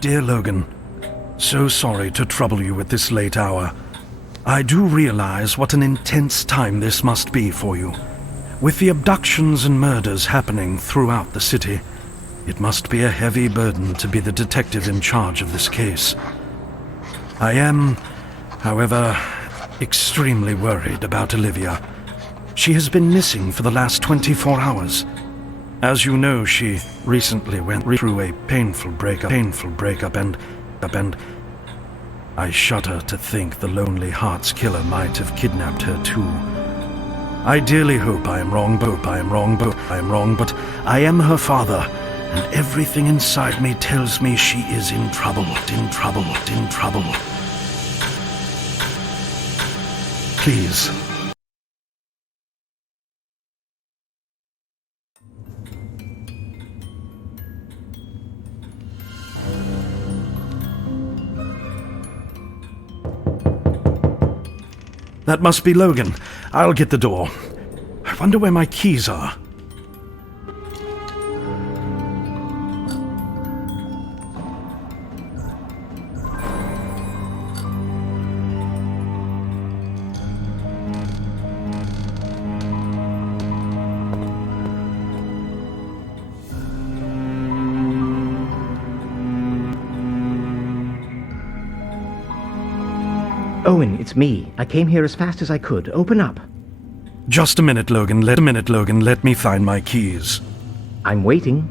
Dear Logan, so sorry to trouble you at this late hour. I do realize what an intense time this must be for you. With the abductions and murders happening throughout the city, it must be a heavy burden to be the detective in charge of this case. I am, however, extremely worried about Olivia. She has been missing for the last 24 hours. As you know, she recently went through a painful breakup and I shudder to think the Lonely Hearts killer might have kidnapped her too. I dearly hope I am wrong, but I am her father, and everything inside me tells me she is in trouble. Please. That must be Logan. I'll get the door. I wonder where my keys are. Owen, it's me. I came here as fast as I could. Open up. Just a minute, Logan. Let me find my keys. I'm waiting.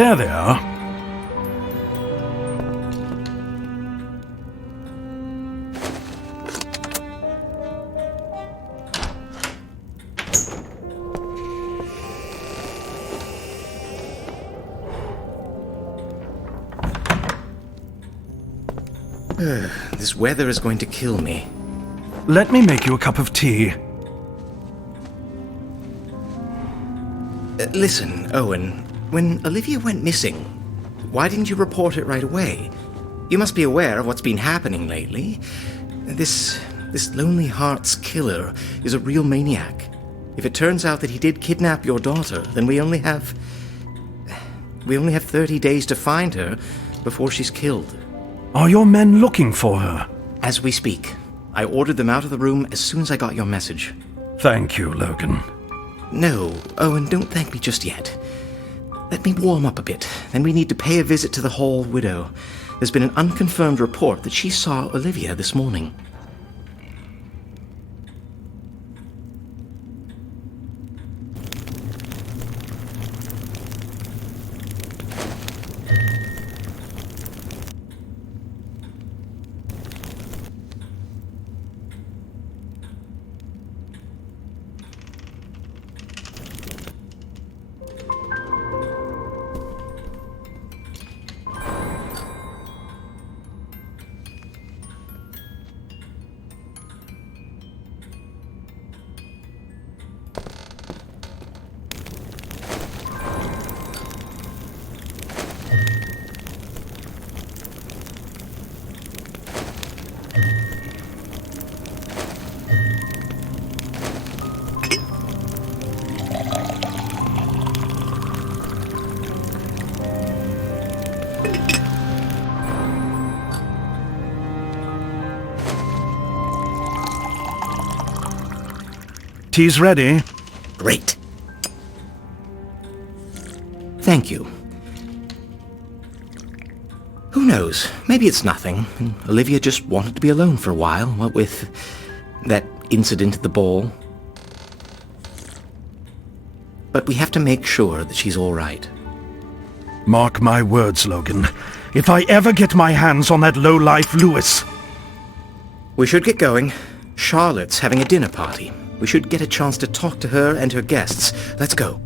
There they are. This weather is going to kill me. Let me make you a cup of tea. Listen, Owen, when Olivia went missing, why didn't you report it right away? You must be aware of what's been happening lately. This Lonely Hearts killer is a real maniac. If it turns out that he did kidnap your daughter, then we only have 30 days to find her before she's killed. Are your men looking for her? As we speak. I ordered them out of the room as soon as I got your message. Thank you, Logan. No, Owen, don't thank me just yet. Let me warm up a bit. Then we need to pay a visit to the Hall widow. There's been an unconfirmed report that she saw Olivia this morning. Tea's ready. Great. Thank you. Who knows? Maybe it's nothing. Olivia just wanted to be alone for a while, what with that incident at the ball. But we have to make sure that she's all right. Mark my words, Logan. If I ever get my hands on that lowlife Lewis... We should get going. Charlotte's having a dinner party. We should get a chance to talk to her and her guests. Let's go.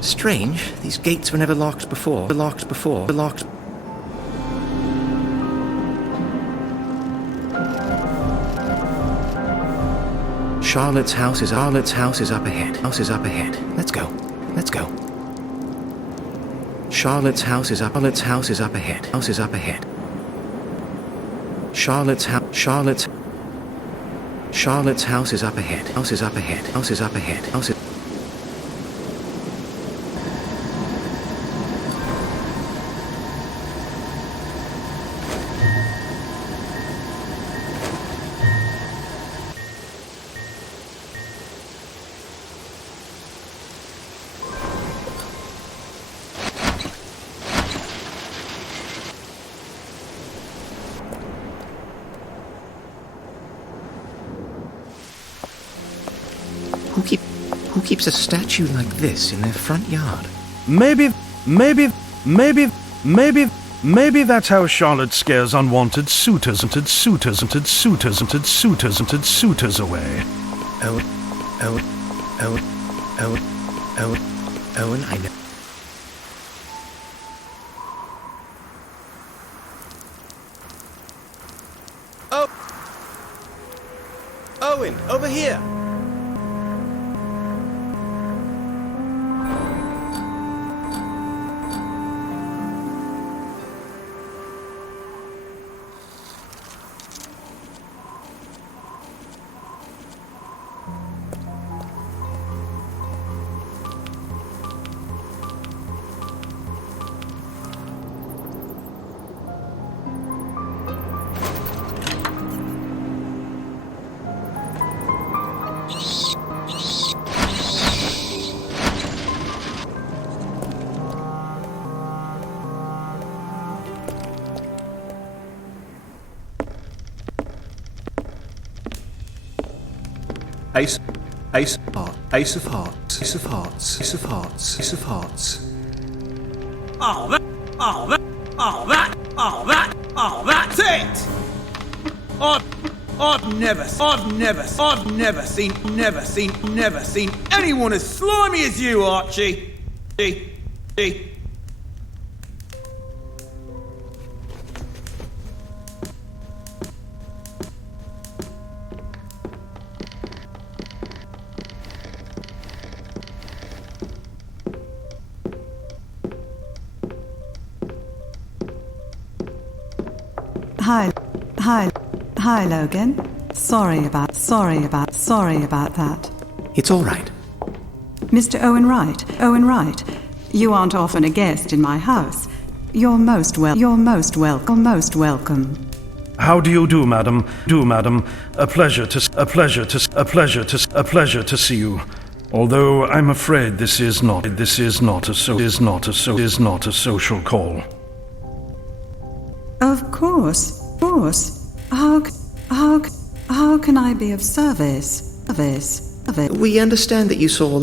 Strange. These gates were never locked before. Locked. Charlotte's house is up ahead. Let's go. Charlotte's house is up ahead. Charlotte's house is up ahead. Who keeps a statue like this in their front yard? Maybe that's how Charlotte scares unwanted suitors away. Owen, I know. Oh! Owen, over here! Ace of hearts. That's it! I've never seen anyone as slimy as you, Archie. Hi, Logan. Sorry about that. It's all right. Mr. Owen Wright, you aren't often a guest in my house. You're most welcome. How do you do, madam? A pleasure to see you. Although I'm afraid this is not a social call. Of course. How can I be of service? We understand that you saw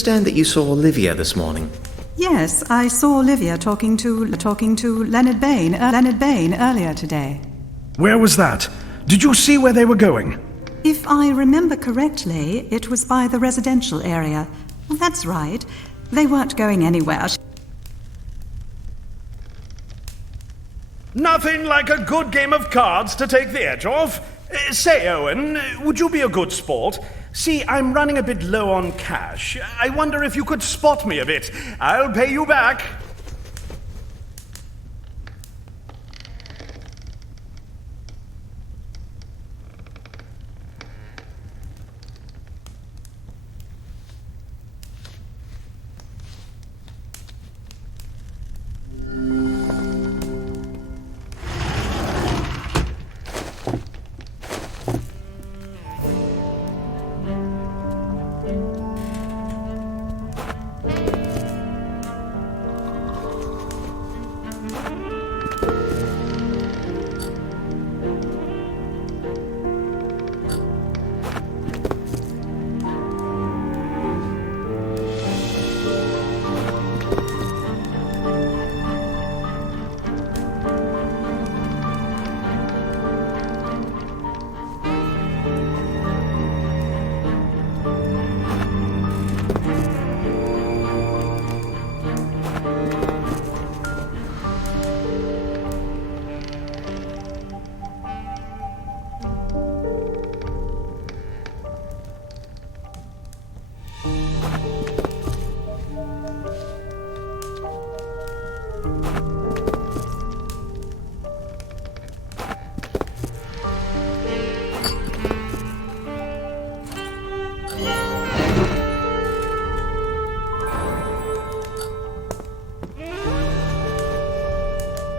Olivia this morning. Yes, I saw Olivia talking to Leonard Bain earlier today. Where was that? Did you see where they were going? If I remember correctly, it was by the residential area. That's right. They weren't going anywhere. Nothing like a good game of cards to take the edge off. Say, Owen, would you be a good sport? See, I'm running a bit low on cash. I wonder if you could spot me a bit. I'll pay you back.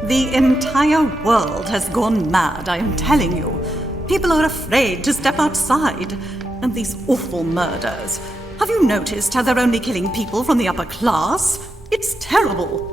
The entire world has gone mad, I am telling you. People are afraid to step outside. And these awful murders. Have you noticed how they're only killing people from the upper class? It's terrible.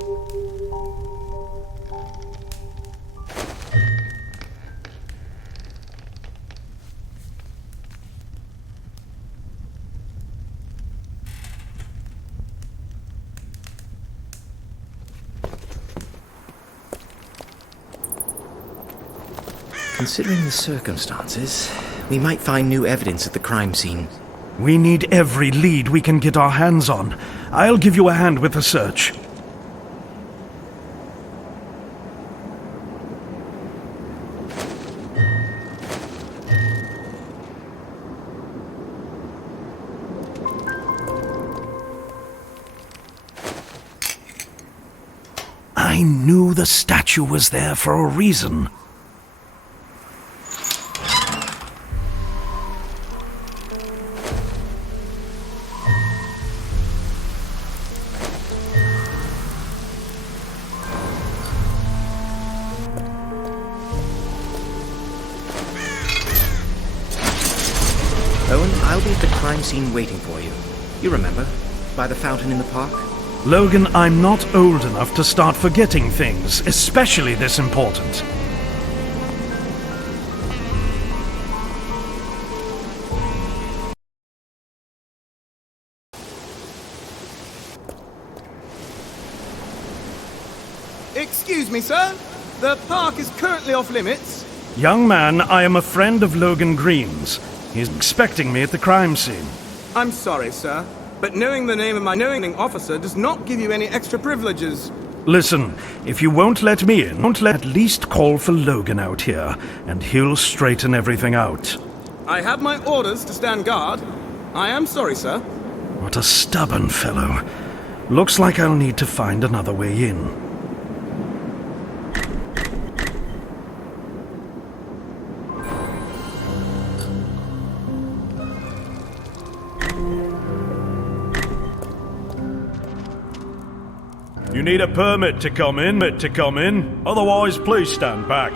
Considering the circumstances, we might find new evidence at the crime scene. We need every lead we can get our hands on. I'll give you a hand with the search. I knew the statue was there for a reason. Owen, I'll be at the crime scene waiting for you. You remember? By the fountain in the park? Logan, I'm not old enough to start forgetting things, especially this important. Excuse me, sir. The park is currently off limits. Young man, I am a friend of Logan Green's. He's expecting me at the crime scene. I'm sorry, sir, but knowing the name of my knowing officer does not give you any extra privileges. Listen, if you won't let me in, at least call for Logan out here, and he'll straighten everything out. I have my orders to stand guard. I am sorry, sir. What a stubborn fellow. Looks like I'll need to find another way in. You need a permit to come in. Otherwise, please stand back.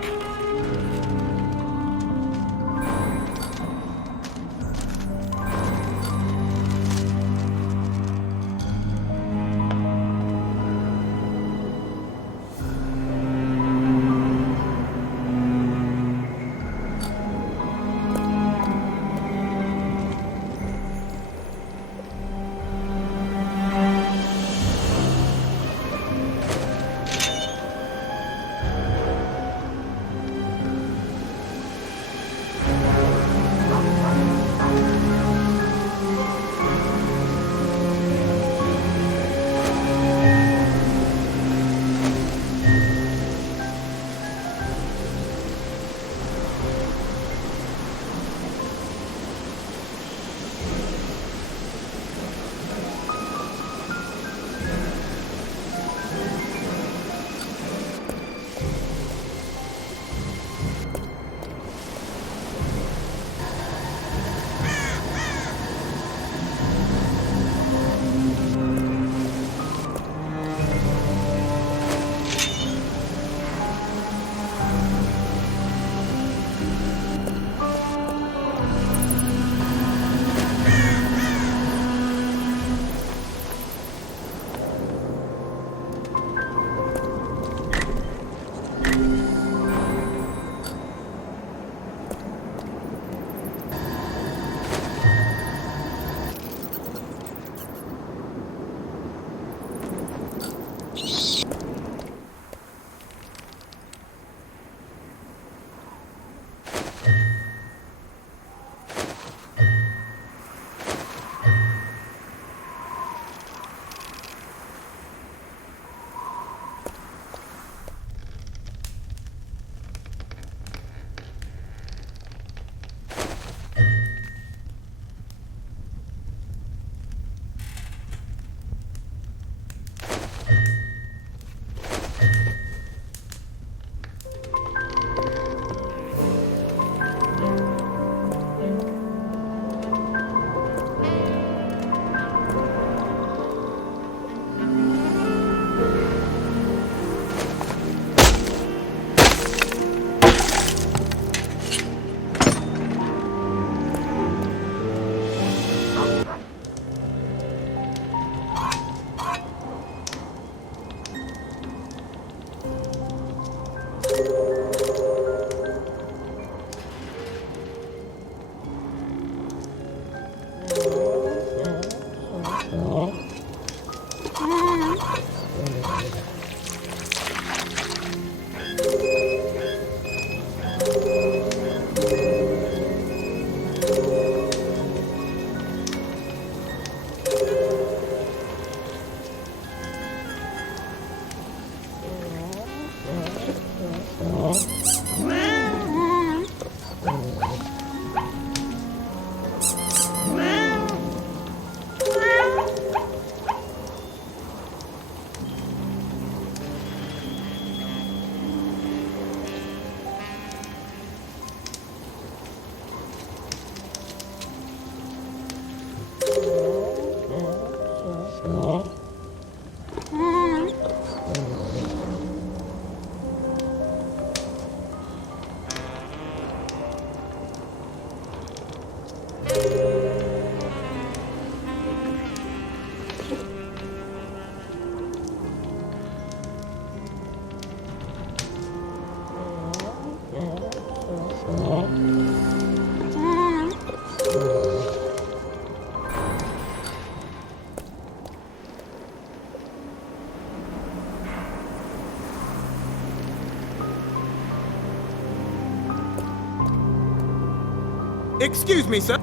Excuse me, sir.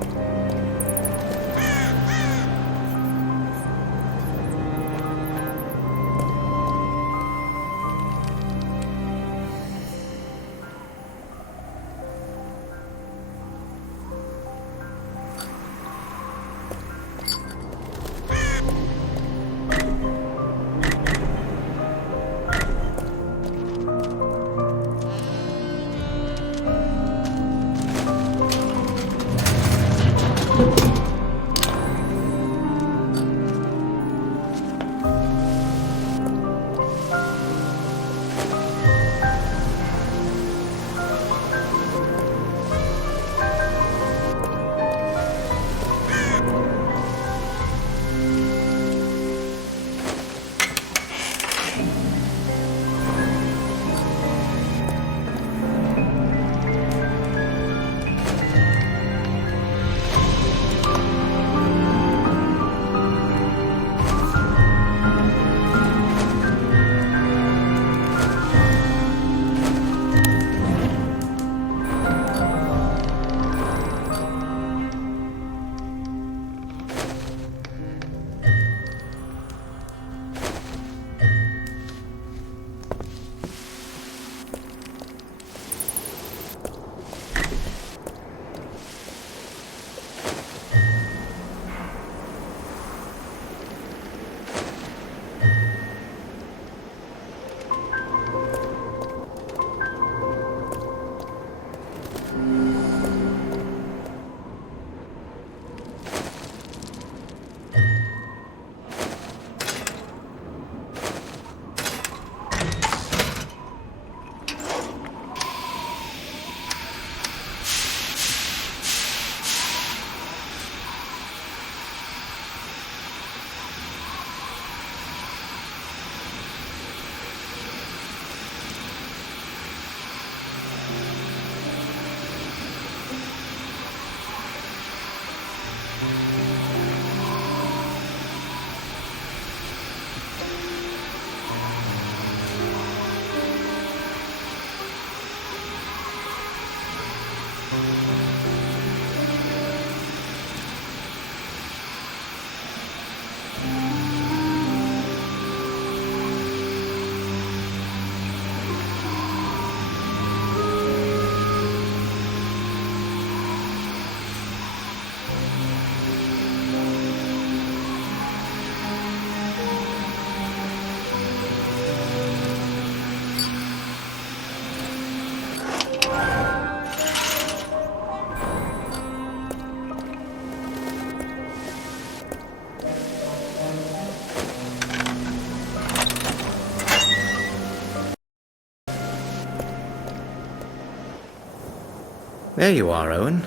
There you are, Owen.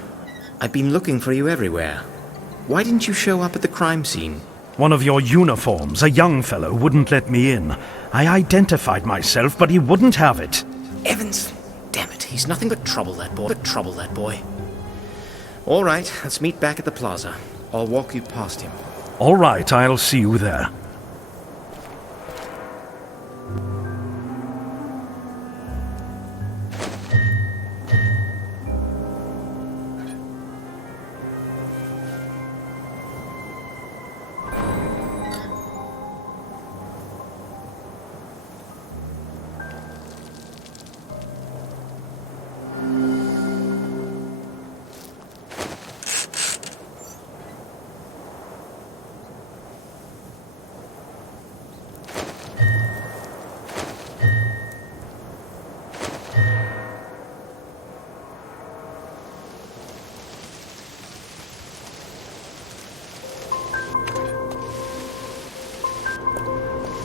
I've been looking for you everywhere. Why didn't you show up at the crime scene? One of your uniforms, a young fellow, wouldn't let me in. I identified myself, but he wouldn't have it. Evans! Damn it, he's nothing but trouble, that boy. All right, let's meet back at the plaza. I'll walk you past him. All right, I'll see you there.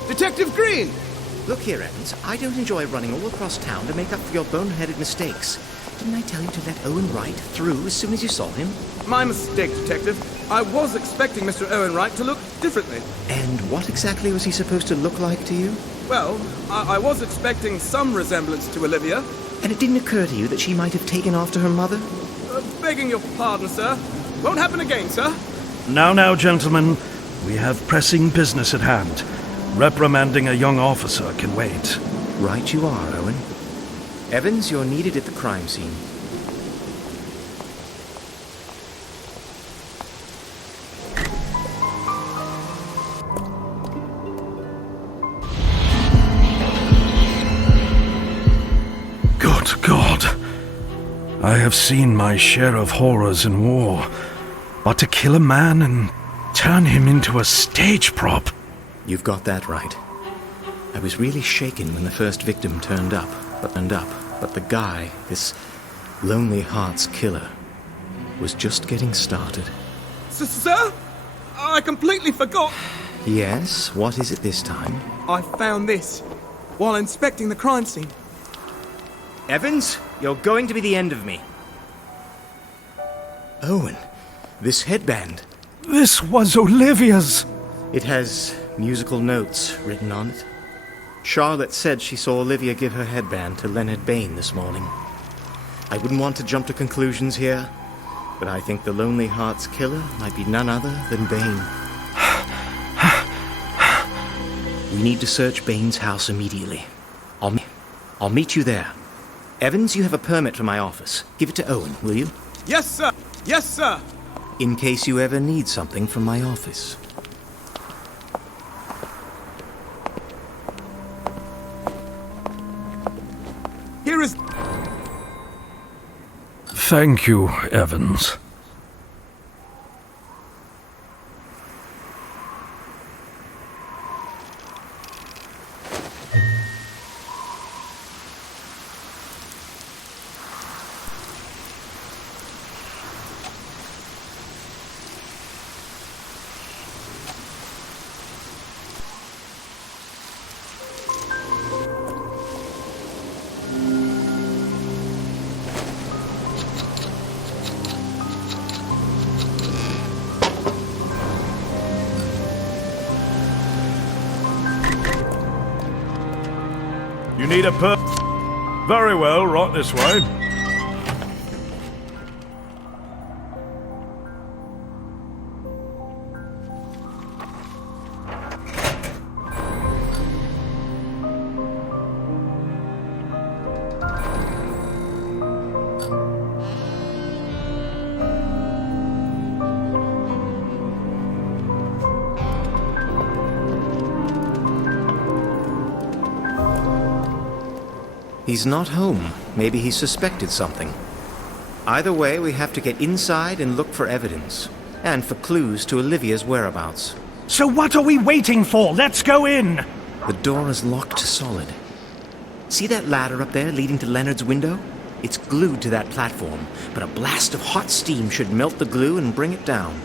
Detective Green! Look here, Evans. I don't enjoy running all across town to make up for your boneheaded mistakes. Didn't I tell you to let Owen Wright through as soon as you saw him? My mistake, Detective. I was expecting Mr. Owen Wright to look differently. And what exactly was he supposed to look like to you? Well, I was expecting some resemblance to Olivia. And it didn't occur to you that she might have taken after her mother? Begging your pardon, sir. Won't happen again, sir. Now, gentlemen, we have pressing business at hand. Reprimanding a young officer can wait. Right you are, Owen. Evans, you're needed at the crime scene. Good God. I have seen my share of horrors in war, but to kill a man and turn him into a stage prop... You've got that right. I was really shaken when the first victim turned up, but the guy, this Lonely Hearts killer, was just getting started. Sir? I completely forgot. Yes, what is it this time? I found this while inspecting the crime scene. Evans, you're going to be the end of me. Owen, this headband. This was Olivia's! It has musical notes written on it. Charlotte said she saw Olivia give her headband to Leonard Bain this morning. I wouldn't want to jump to conclusions here, but I think the Lonely Hearts killer might be none other than Bain. We need to search Bain's house immediately. I'll meet you there. Evans, you have a permit for my office. Give it to Owen, will you? Yes, sir. Yes, sir. In case you ever need something from my office. Here is... Thank you, Evans. You need a Very well, right this way. He's not home. Maybe he suspected something. Either way, we have to get inside and look for evidence. And for clues to Olivia's whereabouts. So what are we waiting for? Let's go in! The door is locked solid. See that ladder up there leading to Leonard's window? It's glued to that platform, but a blast of hot steam should melt the glue and bring it down.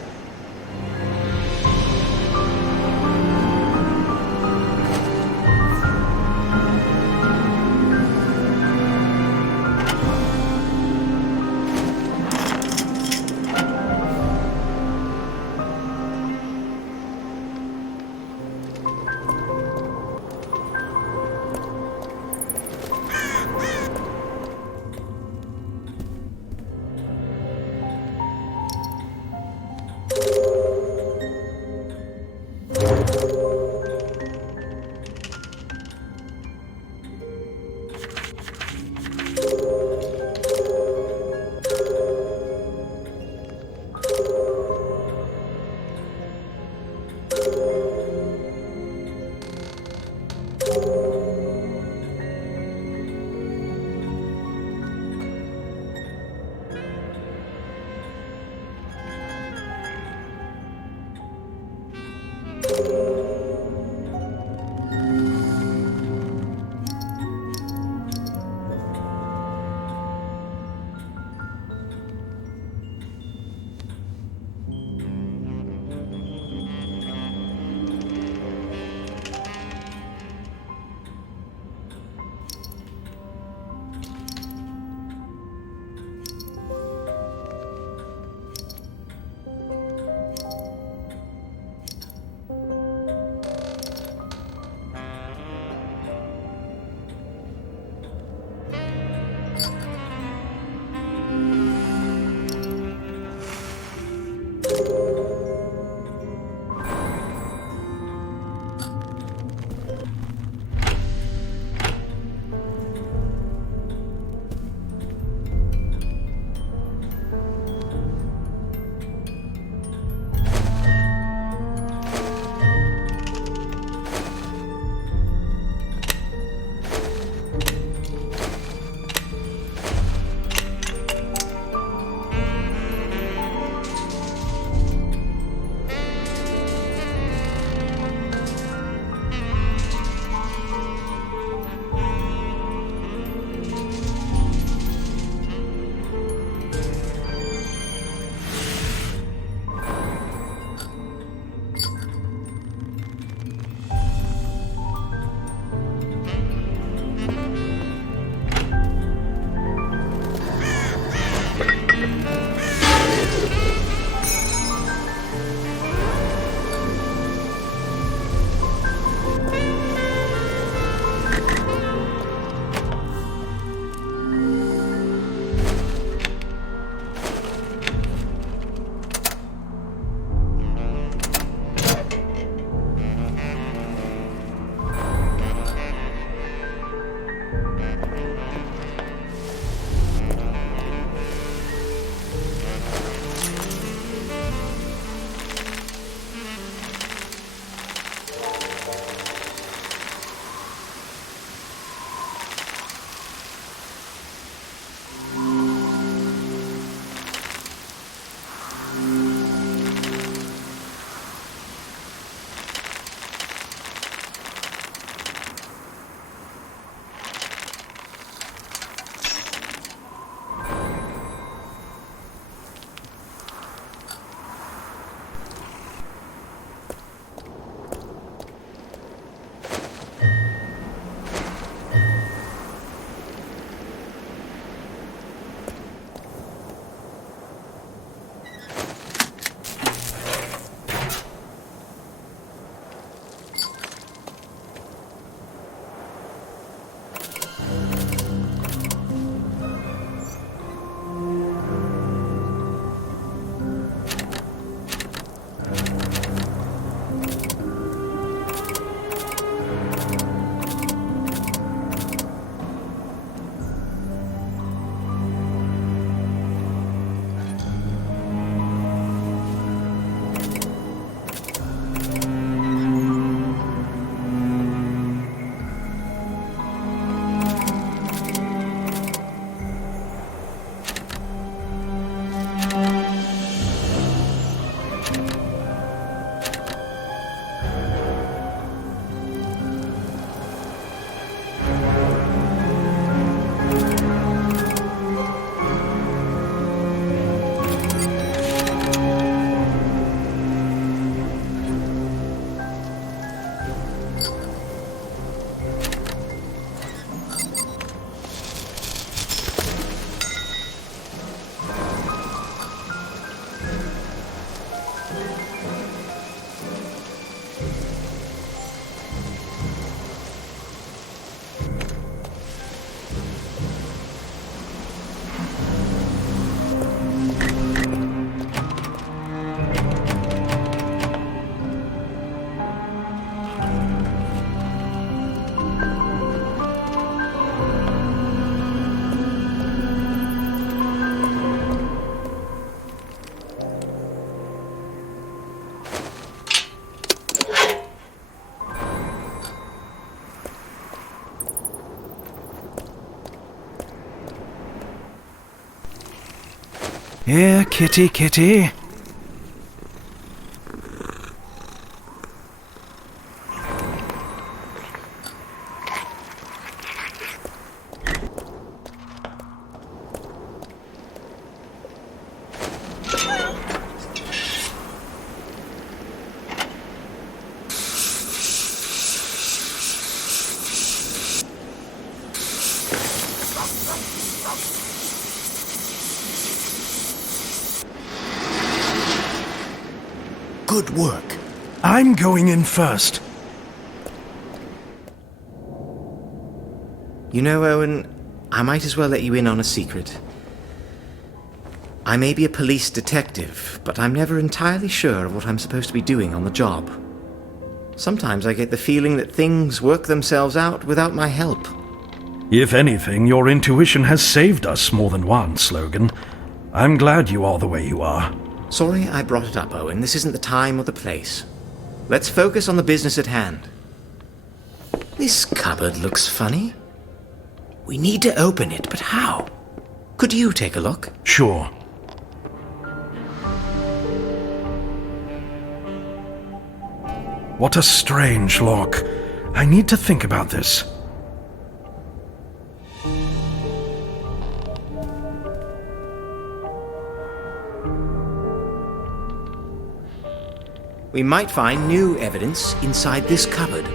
Here, kitty, kitty. Good work. I'm going in first. You know, Owen, I might as well let you in on a secret. I may be a police detective, but I'm never entirely sure of what I'm supposed to be doing on the job. Sometimes I get the feeling that things work themselves out without my help. If anything, your intuition has saved us more than once, Logan. I'm glad you are the way you are. Sorry I brought it up, Owen. This isn't the time or the place. Let's focus on the business at hand. This cupboard looks funny. We need to open it, but how? Could you take a look? Sure. What a strange lock. I need to think about this. We might find new evidence inside this cupboard.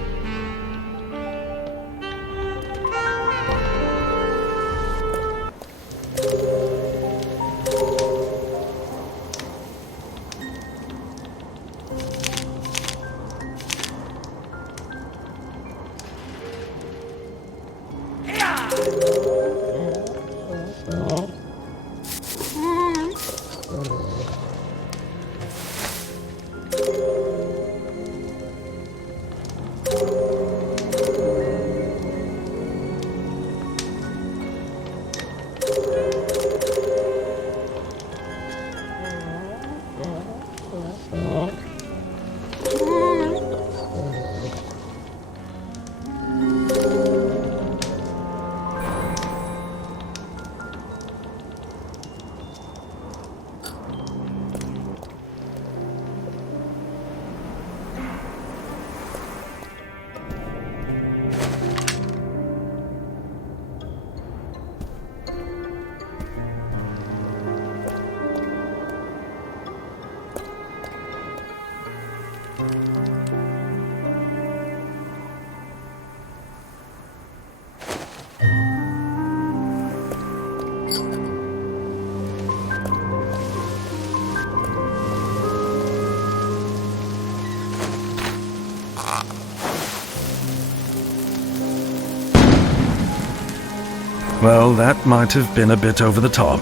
Well, that might have been a bit over the top.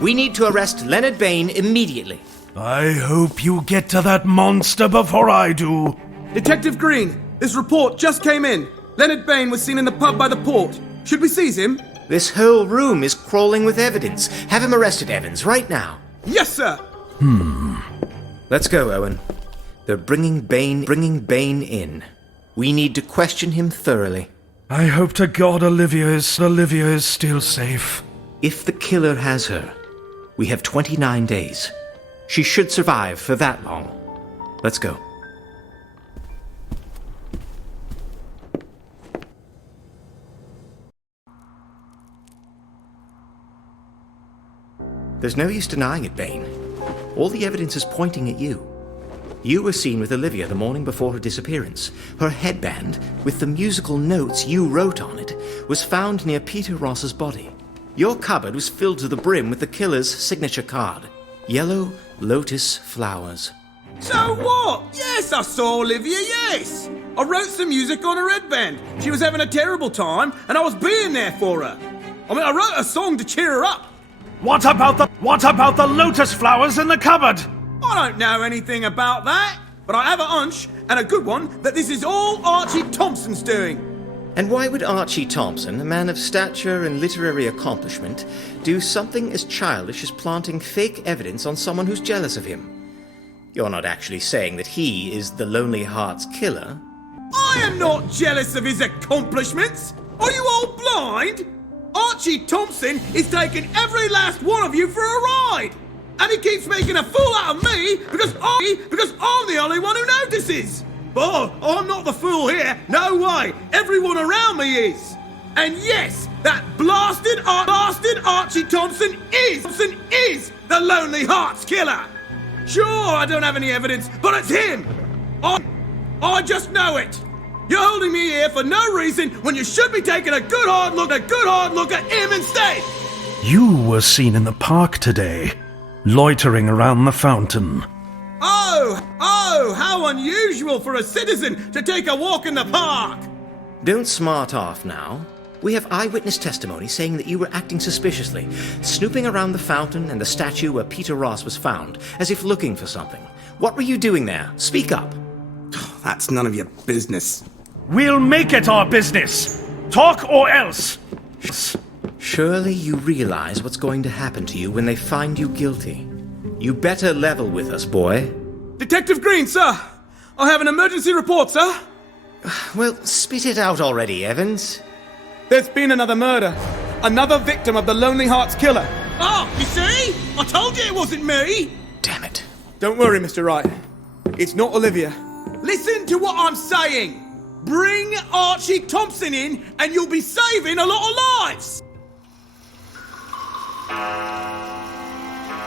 We need to arrest Leonard Bain immediately. I hope you get to that monster before I do. Detective Green, this report just came in. Leonard Bain was seen in the pub by the port. Should we seize him? This whole room is crawling with evidence. Have him arrested, Evans, right now. Yes, sir. Let's go, Owen. They're bringing Bain in. We need to question him thoroughly. I hope to God Olivia is still safe. If the killer has her, we have 29 days. She should survive for that long. Let's go. There's no use denying it, Bain. All the evidence is pointing at you. You were seen with Olivia the morning before her disappearance. Her headband, with the musical notes you wrote on it, was found near Peter Ross's body. Your cupboard was filled to the brim with the killer's signature card. Yellow lotus flowers. So what? Yes, I saw Olivia, yes. I wrote some music on her headband. She was having a terrible time, and I was being there for her. I wrote a song to cheer her up. What about the lotus flowers in the cupboard? I don't know anything about that, but I have a hunch, and a good one, that this is all Archie Thompson's doing. And why would Archie Thompson, a man of stature and literary accomplishment, do something as childish as planting fake evidence on someone who's jealous of him? You're not actually saying that he is the Lonely Hearts killer? I am not jealous of his accomplishments. Are you all blind? Archie Thompson is taking every last one of you for a ride. And he keeps making a fool out of me because I'm the only one who notices. Oh, I'm not the fool here. No way. Everyone around me is. And yes, that blasted Archie Thompson is the Lonely Hearts killer. Sure, I don't have any evidence, but it's him. I just know it. You're holding me here for no reason when you should be taking a good hard look at him instead. You were seen in the park today, loitering around the fountain. Oh, how unusual for a citizen to take a walk in the park. Don't smart off now. We have eyewitness testimony saying that you were acting suspiciously, snooping around the fountain and the statue where Peter Ross was found, as if looking for something. What were you doing there? Speak up. That's none of your business. We'll make it our business. Talk or else. Surely you realize what's going to happen to you when they find you guilty. You better level with us, boy. Detective Green, sir. I have an emergency report, sir. Well, spit it out already, Evans. There's been another murder. Another victim of the Lonely Hearts killer. Oh, you see? I told you it wasn't me. Damn it. Don't worry, Mr. Wright. It's not Olivia. Listen to what I'm saying. Bring Archie Thompson in and you'll be saving a lot of lives.